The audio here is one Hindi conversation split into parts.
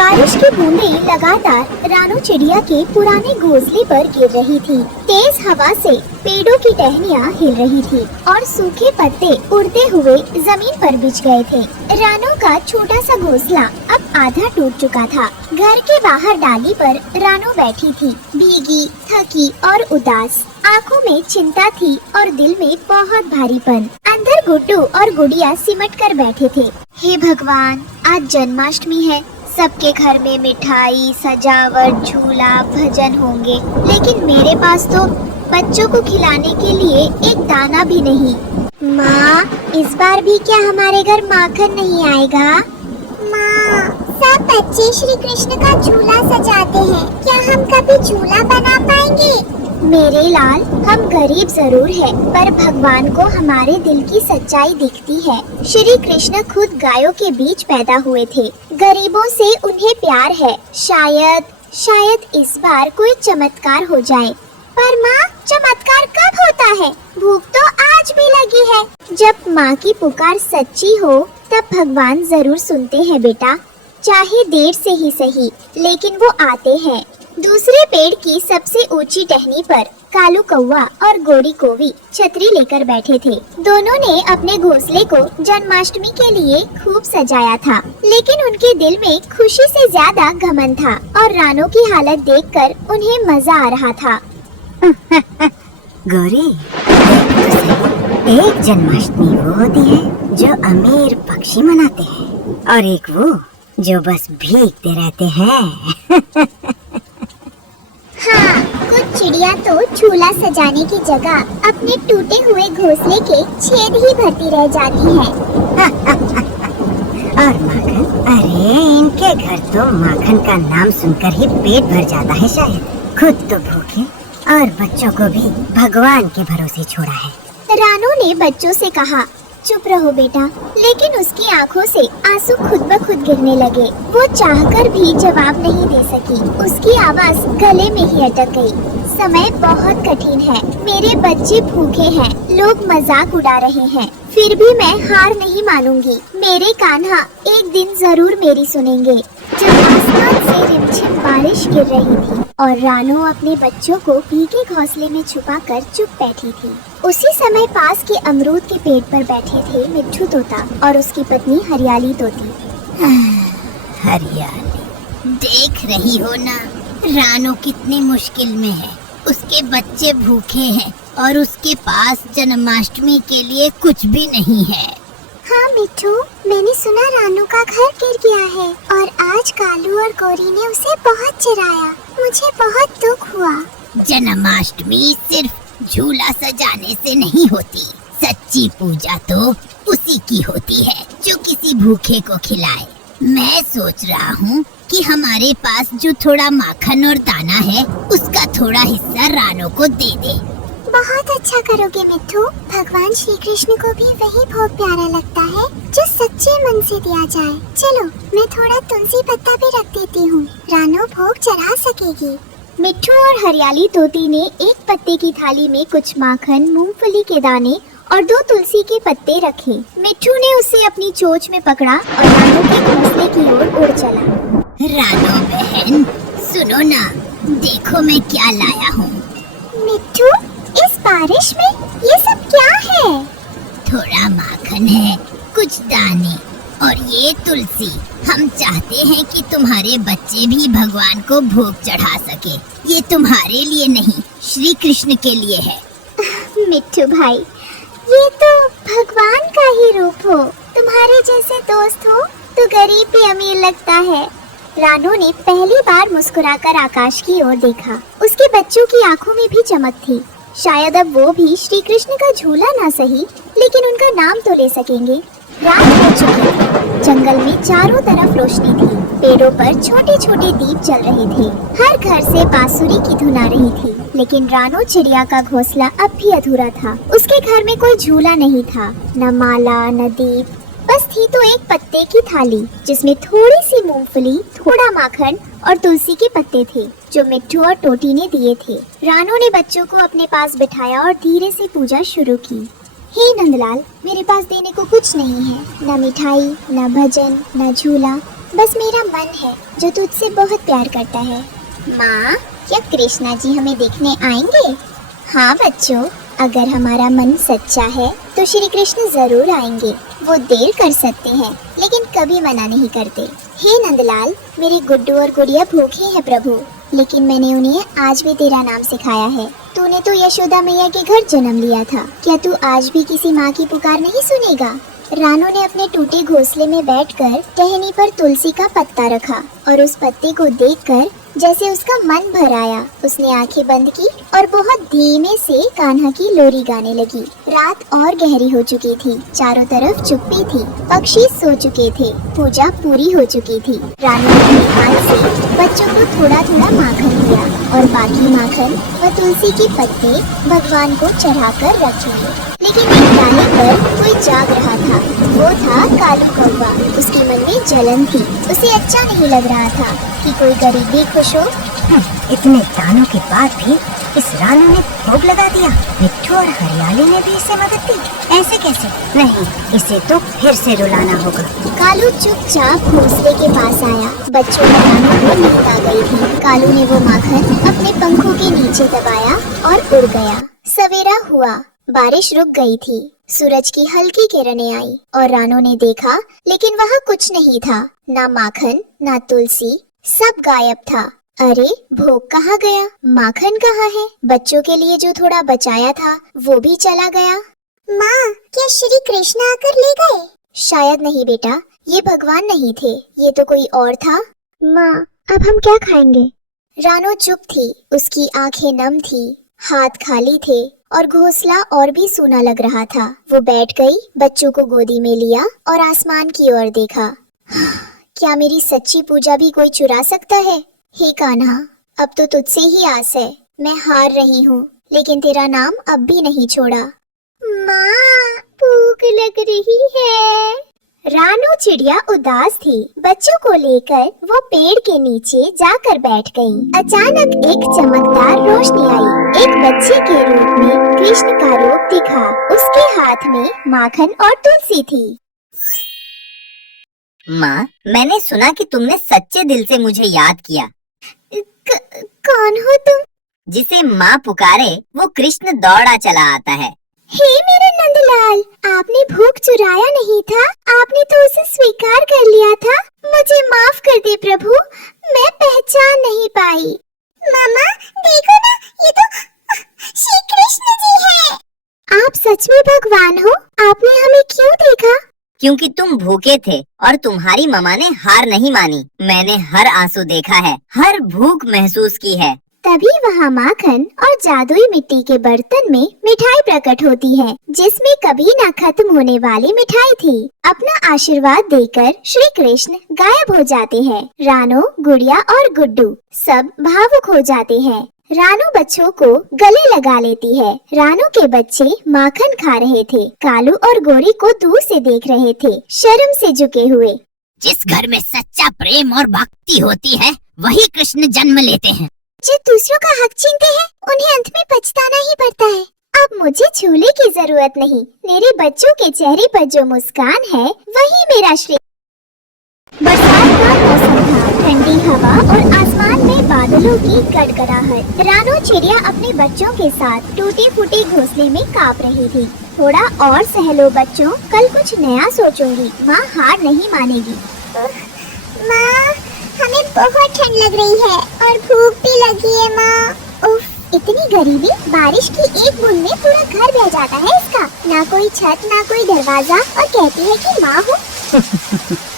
बारिश की बूंदें लगातार रानू चिड़िया के पुराने घोंसले पर गिर रही थी। तेज हवा से पेड़ों की टहनियाँ हिल रही थी और सूखे पत्ते उड़ते हुए जमीन पर बिछ गए थे। रानू का छोटा सा घोंसला अब आधा टूट चुका था। घर के बाहर डाली पर रानू बैठी थी, भीगी, थकी और उदास। आँखों में चिंता थी और दिल में बहुत भारीपन। अंदर गुड्डू और गुड़िया सिमट कर बैठे थे। हे भगवान, आज जन्माष्टमी है। सबके घर में मिठाई, सजावट, झूला, भजन होंगे, लेकिन मेरे पास तो बच्चों को खिलाने के लिए एक दाना भी नहीं। माँ, इस बार भी क्या हमारे घर माखन नहीं आएगा? माँ, सब बच्चे श्री कृष्ण का झूला सजाते हैं, क्या हम कभी झूला बना पाएंगे? मेरे लाल, हम गरीब जरूर हैं, पर भगवान को हमारे दिल की सच्चाई दिखती है। श्री कृष्ण खुद गायों के बीच पैदा हुए थे। गरीबों से उन्हें प्यार है। शायद इस बार कोई चमत्कार हो जाए। पर माँ, चमत्कार कब होता है? भूख तो आज भी लगी है। जब माँ की पुकार सच्ची हो, तब भगवान जरूर सुनते हैं बेटा। चाहे देर से ही सही, लेकिन वो आते हैं। दूसरे पेड़ की सबसे ऊंची टहनी पर कालू कौवा और गोरी कोवी छतरी लेकर बैठे थे। दोनों ने अपने घोंसले को जन्माष्टमी के लिए खूब सजाया था, लेकिन उनके दिल में खुशी से ज्यादा घमंड था और रानू की हालत देखकर उन्हें मजा आ रहा था। गौरी, एक जन्माष्टमी वो होती है जो अमीर पक्षी मनाते हैं और एक वो जो बस भीगते रहते हैं। हाँ, कुछ चिड़िया तो झूला सजाने की जगह अपने टूटे हुए घोंसले के छेद ही भरती रह जाती है। और माखन, अरे इनके घर तो माखन का नाम सुनकर ही पेट भर जाता है शायद। खुद तो भूखे और बच्चों को भी भगवान के भरोसे छोड़ा है। रानू ने बच्चों से कहा, चुप रहो बेटा, लेकिन उसकी आंखों से आंसू खुद ब खुद गिरने लगे। वो चाहकर भी जवाब नहीं दे सकी। उसकी आवाज गले में ही अटक गई। समय बहुत कठिन है। मेरे बच्चे भूखे हैं, लोग मजाक उड़ा रहे हैं, फिर भी मैं हार नहीं मानूंगी। मेरे कान्हा एक दिन जरूर मेरी सुनेंगे। जब आसमान से रिमझिम बारिश गिर रही थी और रानू अपने बच्चों को भीगे घोंसले में छुपाकर चुप बैठी थी, उसी समय पास के अमरूद के पेड़ पर बैठे थे मिट्ठू तोता और उसकी पत्नी हरियाली तोती। हरियाली, देख रही हो ना, रानू कितनी मुश्किल में है। उसके बच्चे भूखे हैं और उसके पास जन्माष्टमी के लिए कुछ भी नहीं है। हाँ मिट्ठू, मैंने सुना रानू का घर गिर गया है और आज कालू और गौरी ने उसे बहुत चिढ़ाया। मुझे बहुत दुख हुआ। जन्माष्टमी सिर्फ झूला सजाने से नहीं होती। सच्ची पूजा तो उसी की होती है जो किसी भूखे को खिलाए। मैं सोच रहा हूँ कि हमारे पास जो थोड़ा माखन और दाना है, उसका थोड़ा हिस्सा रानू को दे दे। बहुत अच्छा करोगे मिट्ठू। भगवान श्री कृष्ण को भी वही भोग प्यारा लगता है जो सच्चे मन से दिया जाए। चलो, मैं थोड़ा तुलसी पत्ता भी रख देती हूँ, रानू भोग चढ़ा सकेगी। मिट्ठू और हरियाली तोती ने एक पत्ते की थाली में कुछ माखन, मूंगफली के दाने और 2 तुलसी के पत्ते रखे। मिट्ठू ने उसे अपनी चोंच में पकड़ा और रानू के घोंसले की ओर उड़ चला। रानू बहन, सुनो ना, देखो मैं क्या लाया हूँ। मिट्ठू, इस बारिश में ये सब क्या है? थोड़ा माखन है, कुछ दाने और ये तुलसी। हम चाहते हैं कि तुम्हारे बच्चे भी भगवान को भोग चढ़ा सके। ये तुम्हारे लिए नहीं, श्री कृष्ण के लिए है। मिट्ठू भाई, ये तो भगवान का ही रूप हो। तुम्हारे जैसे दोस्त हो तो गरीब भी अमीर लगता है। रानू ने पहली बार मुस्कुराकर आकाश की ओर देखा। उसके बच्चों की आंखों में भी चमक थी। शायद अब वो भी श्री कृष्ण का झूला ना सही, लेकिन उनका नाम तो ले सकेंगे। रात हो चुकी थी। जंगल में चारों तरफ रोशनी थी। पेड़ों पर छोटे छोटे दीप जल रहे थे। हर घर से बांसुरी की धुन आ रही थी, लेकिन रानू चिड़िया का घोंसला अब भी अधूरा था। उसके घर में कोई झूला नहीं था, न माला न दीप, बस थी तो एक पत्ते की थाली जिसमें थोड़ी सी मूंगफली, थोड़ा माखन और तुलसी के पत्ते थे जो मिट्ठू और टोटी ने दिए थे। रानू ने बच्चों को अपने पास बिठाया और धीरे से पूजा शुरू की। हे नंदलाल, मेरे पास देने को कुछ नहीं है, न मिठाई, न भजन, न झूला, बस मेरा मन है जो तुझसे बहुत प्यार करता है। माँ, क्या कृष्णा जी हमें देखने आएंगे? हाँ बच्चों, अगर हमारा मन सच्चा है तो श्री कृष्ण जरूर आएंगे। वो देर कर सकते हैं लेकिन कभी मना नहीं करते। हे नंदलाल, मेरे गुड्डू और गुड़िया भूखे हैं प्रभु, लेकिन मैंने उन्हें आज भी तेरा नाम सिखाया है। तूने तो यशोदा मैया के घर जन्म लिया था, क्या तू आज भी किसी माँ की पुकार नहीं सुनेगा? रानू ने अपने टूटे घोंसले में बैठकर टहनी पर तुलसी का पत्ता रखा और उस पत्ते को देखकर जैसे उसका मन भर आया, उसने आंखें बंद की और बहुत धीमे से कान्हा की लोरी गाने लगी। रात और गहरी हो चुकी थी, चारों तरफ चुप्पी थी, पक्षी सो चुके थे, पूजा पूरी हो चुकी थी। रानू ने अपने हाथ से बच्चों को थोड़ा थोड़ा माखन दिया और बाकी माखन व तुलसी के पत्ते भगवान को चढ़ा कर रख लिए। लेकिन एक डाले पर कोई जाग रहा था, वो था कालू कौवा। उसके मन में जलन थी, उसे अच्छा नहीं लग रहा था कि कोई गरीब भी खुश हो। इतने दानों के बाद भी इस रानू ने भोग लगा दिया। मिट्ठू और हरियाली ने भी इसे मदद दी, ऐसे कैसे? नहीं, इसे तो फिर से रुलाना होगा। कालू चुपचाप घोंसले के पास आया। बच्चों में रानू को नींद आ गई थी। कालू ने वो माखन अपने पंखों के नीचे दबाया और उड़ गया। सवेरा हुआ, बारिश रुक गई थी, सूरज की हल्की किरणें आई और रानू ने देखा, लेकिन वहाँ कुछ नहीं था, ना माखन ना तुलसी, सब गायब था। अरे, भोग कहाँ गया? माखन कहाँ है? बच्चों के लिए जो थोड़ा बचाया था वो भी चला गया। माँ, क्या श्री कृष्ण आकर ले गए? शायद नहीं बेटा, ये भगवान नहीं थे, ये तो कोई और था। माँ, अब हम क्या खाएंगे? रानू चुप थी, उसकी आंखें नम थी, हाथ खाली थे और घोंसला और भी सूना लग रहा था। वो बैठ गई, बच्चों को गोदी में लिया और आसमान की ओर देखा। क्या मेरी सच्ची पूजा भी कोई चुरा सकता है? हे कान्हा, अब तो तुझसे ही आस है। मैं हार रही हूँ, लेकिन तेरा नाम अब भी नहीं छोड़ा। माँ, भूख लग रही है। रानू चिड़िया उदास थी। बच्चों को लेकर वो पेड़ के नीचे जाकर बैठ गई। अचानक एक चमकदार रोशनी आई। एक बच्चे के रूप में कृष्ण का रूप दिखा। उसके हाथ में माखन और तुलसी थी। माँ, मैंने सुना कि तुमने सच्चे दिल से मुझे याद किया। कौन हो तुम? जिसे माँ पुकारे वो कृष्ण दौड़ा चला आता है। हे मेरे नंदलाल, आपने भूख चुराया नहीं था, आपने तो उसे स्वीकार कर लिया था। मुझे माफ कर दे प्रभु, मैं पहचान नहीं पाई। मामा, देखो ना, ये तो श्री कृष्ण जी है। आप सच में भगवान हो? आपने हमें क्यों देखा? क्योंकि तुम भूखे थे और तुम्हारी ममा ने हार नहीं मानी। मैंने हर आंसू देखा है, हर भूख महसूस की है। तभी वहाँ माखन और जादुई मिट्टी के बर्तन में मिठाई प्रकट होती है, जिसमें कभी न खत्म होने वाली मिठाई थी। अपना आशीर्वाद देकर श्री कृष्ण गायब हो जाते हैं। रानू, गुड़िया और गुड्डू सब भावुक हो जाते हैं। रानू बच्चों को गले लगा लेती है। रानू के बच्चे माखन खा रहे थे। कालू और गोरी को दूर से देख रहे थे, शर्म से झुके हुए। जिस घर में सच्चा प्रेम और भक्ति होती है, वही कृष्ण जन्म लेते हैं। जो दूसरों का हक छीनते हैं, उन्हें अंत में पछताना ही पड़ता है। अब मुझे झूले की जरूरत नहीं, मेरे बच्चों के चेहरे पर जो मुस्कान है वही मेरा श्रेय। बरसात का मौसम था, ठंडी हवा और आसमान में बादलों की गड़गड़ाहट। रानू चिड़िया अपने बच्चों के साथ टूटे फूटे घोंसले में कांप रही थी। थोड़ा और सह लो बच्चों, कल कुछ नया सोचूंगी, माँ हार नहीं मानेगी। माँ, हमें बहुत ठंड लग रही है और भूख भी लगी है माँ। उफ, इतनी गरीबी, बारिश की एक बूंद में पूरा घर बह जाता है इसका। ना कोई छत ना कोई दरवाजा और कहती है कि माँ हूँ।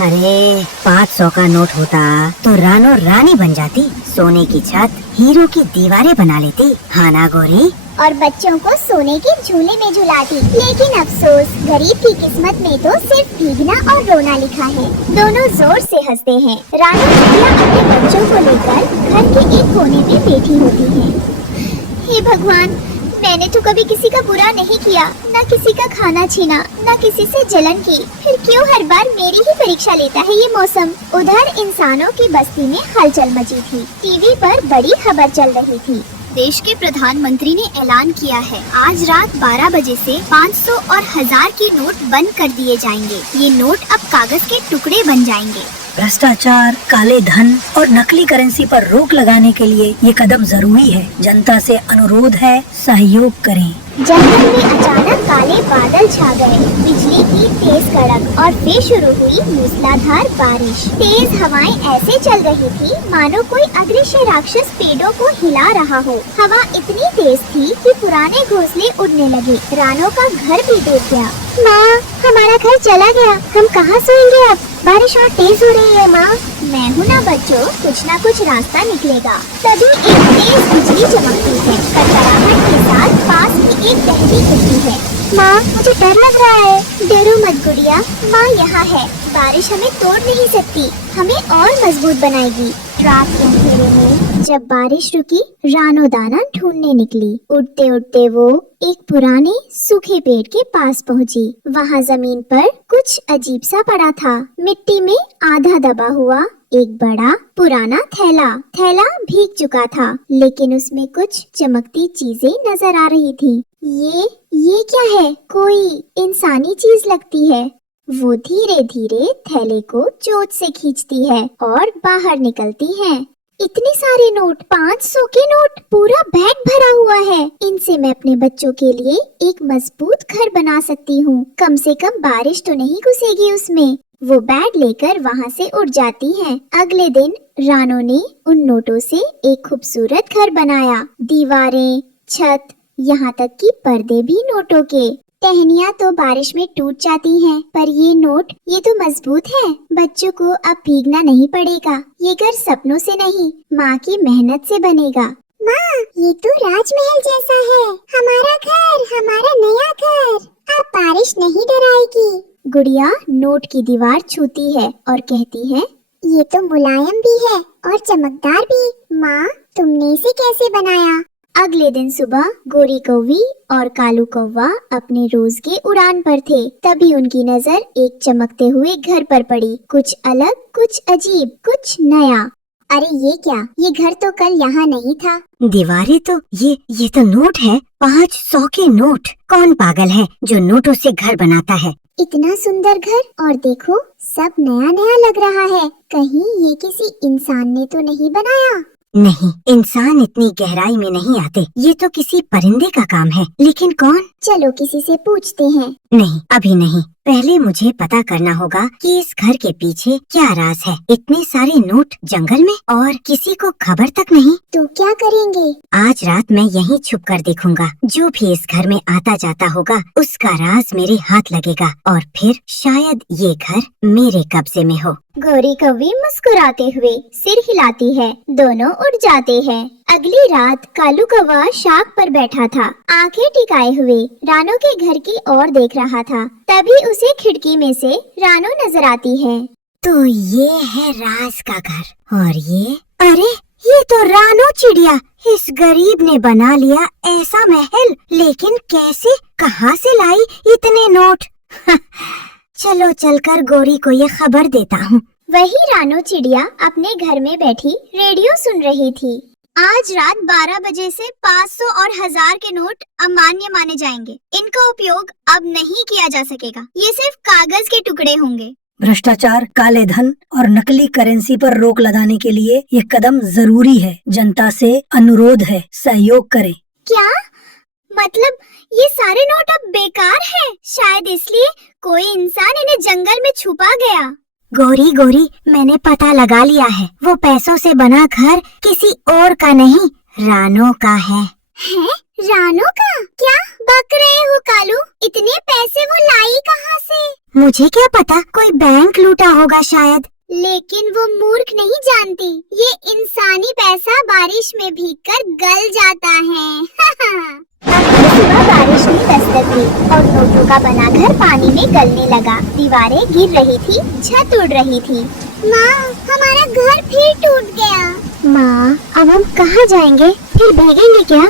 अरे 500 का नोट होता तो रानो रानी बन जाती, सोने की छत, हीरो की दीवारें बना लेती। हाँ ना गोरी? और बच्चों को सोने के झूले में झुलाती। लेकिन अफसोस, गरीब की किस्मत में तो सिर्फ भीगना और रोना लिखा है। दोनों जोर से हंसते हैं। रानू चिड़िया अपने बच्चों को लेकर घर के एक कोने में बैठी होती है। हे भगवान, मैंने तो कभी किसी का बुरा नहीं किया, ना किसी का खाना छीना, ना किसी से जलन की, फिर क्यों हर बार मेरी ही परीक्षा लेता है ये मौसम। उधर इंसानों की बस्ती में हलचल मची थी। टीवी पर बड़ी खबर चल रही थी। देश के प्रधानमंत्री ने ऐलान किया है, आज रात 12 बजे से 500 और 1000 के नोट बंद कर दिए जाएंगे। ये नोट अब कागज के टुकड़े बन जाएंगे। भ्रष्टाचार, काले धन और नकली करेंसी पर रोक लगाने के लिए ये कदम जरूरी है। जनता से अनुरोध है, सहयोग करें। जंगल में अचानक काले बादल छा गए, बिजली की तेज कड़क और फिर शुरू हुई मूसलाधार बारिश। तेज हवाएं ऐसे चल रही थी मानो कोई अदृश्य राक्षस पेड़ों को हिला रहा हो। हवा इतनी तेज थी कि पुराने घोंसले उड़ने लगे। रानो का घर भी डूब गया। माँ, हमारा घर चला गया, हम कहाँ सोएंगे अब? बारिश और तेज हो रही है माँ। मैं हूँ ना बच्चों, कुछ ना कुछ रास्ता निकलेगा। तभी एक तेज बिजली चमकती है, कड़कड़ाहट के साथ पास में एक दहली उठती है। माँ, मुझे डर लग रहा है। डरो मत गुड़िया, माँ यहाँ है। बारिश हमें तोड़ नहीं सकती, हमें और मजबूत बनाएगी। रात के अंधेरे में जब बारिश रुकी, रानो दाना ढूंढने निकली। उड़ते उड़ते वो एक पुराने सूखे पेड़ के पास पहुंची। वहाँ जमीन पर कुछ अजीब सा पड़ा था। मिट्टी में आधा दबा हुआ एक बड़ा पुराना थैला। थैला भीग चुका था, लेकिन उसमें कुछ चमकती चीजें नजर आ रही थी। ये क्या है? कोई इंसानी चीज लगती है। वो धीरे धीरे थैले को चोंच से खींचती है और बाहर निकलती है। इतने सारे नोट, 500 के नोट, पूरा बैग भरा हुआ है। इनसे मैं अपने बच्चों के लिए एक मजबूत घर बना सकती हूँ। कम से कम बारिश तो नहीं घुसेगी उसमें। वो बैग लेकर वहाँ से उड़ जाती है। अगले दिन रानो ने उन नोटों से एक खूबसूरत घर बनाया। दीवारें, छत, यहाँ तक कि पर्दे भी नोटों के। टहनियाँ तो बारिश में टूट जाती हैं, पर ये नोट, ये तो मजबूत है। बच्चों को अब भीगना नहीं पड़ेगा। ये घर सपनों से नहीं, माँ की मेहनत से बनेगा। माँ, ये तो राजमहल जैसा है। हमारा घर, हमारा नया घर। अब बारिश नहीं डराएगी। गुड़िया नोट की दीवार छूती है और कहती है, ये तो मुलायम भी है और चमकदार भी। माँ, तुमने इसे कैसे बनाया? अगले दिन सुबह गोरी कौवी और कालू कौवा अपने रोज के उड़ान पर थे। तभी उनकी नजर एक चमकते हुए घर पर पड़ी। कुछ अलग, कुछ अजीब, कुछ नया। अरे ये क्या? ये घर तो कल यहाँ नहीं था। दीवारें तो ये तो नोट है, 500 के नोट। कौन पागल है जो नोटों से घर बनाता है? इतना सुंदर घर, और देखो सब नया नया लग रहा है। कहीं ये किसी इंसान ने तो नहीं बनाया? नहीं, इंसान इतनी गहराई में नहीं आते। ये तो किसी परिंदे का काम है। लेकिन कौन? चलो किसी से पूछते हैं। नहीं, अभी नहीं। पहले मुझे पता करना होगा कि इस घर के पीछे क्या राज है। इतने सारे नोट जंगल में और किसी को खबर तक नहीं। तो क्या करेंगे? आज रात मैं यहीं छुप कर देखूंगा। जो भी इस घर में आता जाता होगा, उसका राज मेरे हाथ लगेगा और फिर शायद ये घर मेरे कब्जे में हो। गोरी कौवी मुस्कुराते हुए सिर हिलाती है। दोनों उड़ जाते हैं। अगली रात कालू कौवा शाख पर बैठा था, आंखें टिकाए हुए रानो के घर की ओर देख रहा था। तभी उसे खिड़की में से रानो नजर आती है। तो ये है राज का घर। और ये, अरे ये तो रानो चिड़िया। इस गरीब ने बना लिया ऐसा महल, लेकिन कैसे, कहाँ से लाई इतने नोट? चलो चलकर गोरी को ये खबर देता हूँ। वही रानो चिड़िया अपने घर में बैठी रेडियो सुन रही थी। आज रात 12 बजे से 500 और 1000 के नोट अमान्य माने जाएंगे। इनका उपयोग अब नहीं किया जा सकेगा। ये सिर्फ कागज के टुकड़े होंगे। भ्रष्टाचार, काले धन और नकली करेंसी पर रोक लगाने के लिए ये कदम जरूरी है। जनता से अनुरोध है, सहयोग करें। क्या मतलब ये सारे नोट अब बेकार हैं? शायद इसलिए कोई इंसान इन्हें जंगल में छुपा गया। गोरी, मैंने पता लगा लिया है। वो पैसों से बना घर किसी और का नहीं, रानो का है। हैं? रानो का? क्या बक रहे हो कालू? इतने पैसे वो लाई कहाँ से? मुझे क्या पता, कोई बैंक लूटा होगा शायद। लेकिन वो मूर्ख नहीं जानती, ये इंसानी पैसा बारिश में भीगकर गल जाता है। सुबह बारिश ने दस्तक दी और नोटों का बना घर पानी में गलने लगा। दीवारें गिर रही थी, छत उड़ रही थी। माँ, हमारा घर फिर टूट गया। माँ, अब हम कहाँ जाएंगे? फिर भीगेंगे क्या?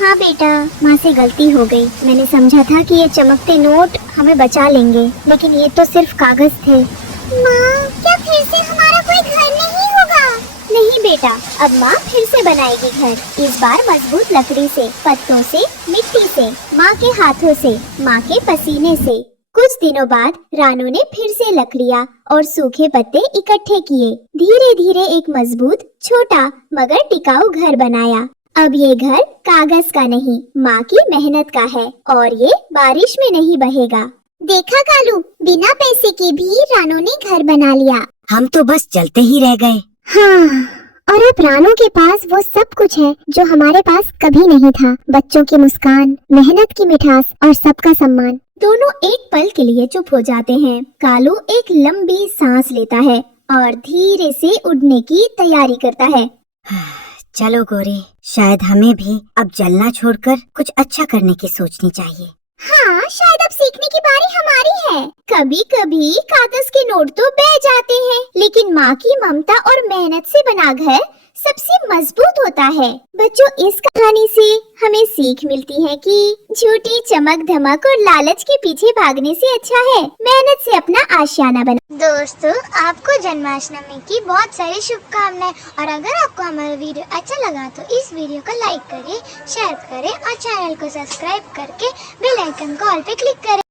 हाँ बेटा, माँ से गलती हो गई। मैंने समझा था कि ये चमकते नोट हमें बचा लेंगे, लेकिन ये तो सिर्फ कागज थे। माँ, क्या फिर से हमारा कोई घर नहीं होगा? नहीं बेटा, अब माँ फिर से बनाएगी घर। इस बार मजबूत लकड़ी से, पत्तों से, मिट्टी से, माँ के हाथों से, माँ के पसीने से। कुछ दिनों बाद रानू ने फिर से लकड़ियाँ और सूखे पत्ते इकट्ठे किए। धीरे धीरे एक मजबूत, छोटा मगर टिकाऊ घर बनाया। अब ये घर कागज का नहीं, माँ की मेहनत का है और ये बारिश में नहीं बहेगा। देखा कालू, बिना पैसे के भी रानू ने घर बना लिया। हम तो बस चलते ही रह गए। हाँ, और अब रानू के पास वो सब कुछ है जो हमारे पास कभी नहीं था। बच्चों की मुस्कान, मेहनत की मिठास और सबका सम्मान। दोनों एक पल के लिए चुप हो जाते हैं। कालू एक लंबी सांस लेता है और धीरे से उड़ने की तैयारी करता है। चलो गोरे, शायद हमें भी अब जलना छोड़कर कुछ अच्छा करने की सोचनी चाहिए। हाँ, शायद अब सीखने की बारी हमारी है। कभी कभी कागज के नोट तो बह जाते हैं, लेकिन माँ की ममता और मेहनत से बना घर सबसे मजबूत होता है। बच्चों, इस कहानी से हमें सीख मिलती है कि झूठी चमक धमक और लालच के पीछे भागने से अच्छा है मेहनत से अपना आशियाना बना। दोस्तों, आपको जन्माष्टमी की बहुत सारी शुभकामनाएं। और अगर आपको हमारा वीडियो अच्छा लगा तो इस वीडियो को लाइक करें, शेयर करें और चैनल को सब्सक्राइब करके बेल आइकन को ऑल पे क्लिक करें।